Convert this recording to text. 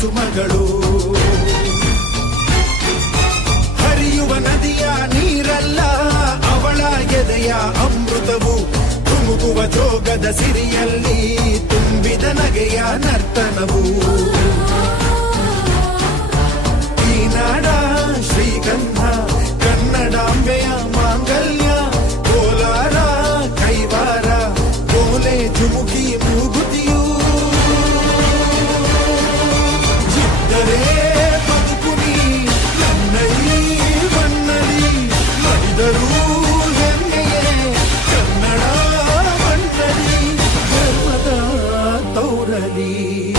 ಕುಸುಮಗಳು. ಹರಿಯುವ ನದಿಯ ನೀರಲ್ಲ ಅವಳ ಎದೆಯ ಅಮೃತವು. ತುಮುಕುವ ಜೋಗದ ಸಿರಿಯಲ್ಲಿ ತುಂಬಿದ ನಗೆಯ ನರ್ತನವು. ಈ ನಾಡ ಶ್ರೀಗಂಧ ಕನ್ನಡಾಂಬೆಯ ಮಾಂಗಲ್ಯ. ಕೋಲಾರ ಕೈವಾರ ಕೋಲೆ ಜುಮುಕಿ ಮೂಗುತಿಯು. ಇದ್ದರೆ ಬದುಕುನಿ ನನ್ನ ಈ ಮಣ್ಣಲಿ. ಮಡಿದರೂ ಹೆಮ್ಮೆಯೇ ಕನ್ನಡ ಮಣ್ಣಲಿ. ಧರ್ಮದ ತೌರಲಿ.